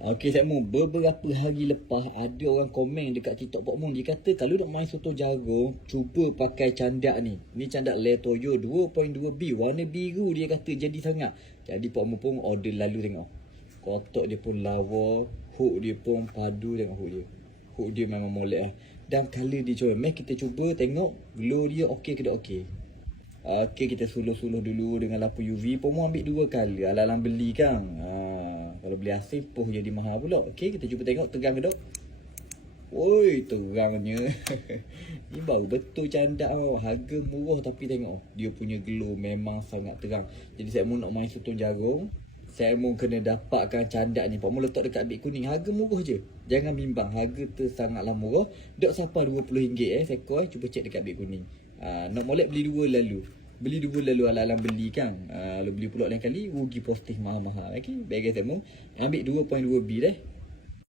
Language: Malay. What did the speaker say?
Okey, saya mau beberapa hari lepas ada orang komen dekat TikTok Pak Mun. Dia kata kalau nak main soto jagung, cuba pakai candak ni. Ni candak Le Toyo 2.2B. Warna biru dia kata jadi sangat. Jadi Pak Mun pun order lalu tengok. Kotak dia pun lawa. Hook dia pun padu, tengok hook dia. Hook dia memang molek lah. Dan colour dia comel. Mari kita cuba tengok glow dia okey ke tak okey. Okey, kita suluh-suluh dulu dengan lampu UV. Pak Mun ambil 2 colour. Alang-alang beli kan. Kalau beli asing pun jadi mahal pula. Okey, kita cuba tengok terang ke tak. Woi, terangnya. Ni baru betul candak. Harga murah tapi tengok. Dia punya glow memang sangat terang. Jadi saya mau nak main soto jagung. Saya mau kena dapatkan candak ni. Pak Mun letak dekat beg kuning. Harga murah je. Jangan bimbang. Harga tu sangatlah murah. Dok sampai RM20 sekor. Cuba cek dekat beg kuning. Nak molek beli 2 lalu. Beli 2 lalu alang-alang beli kan. Kalau beli pula lain kali rugi posting mahal-mahal. Okey, bagi saya mau ambil 2.2B dah.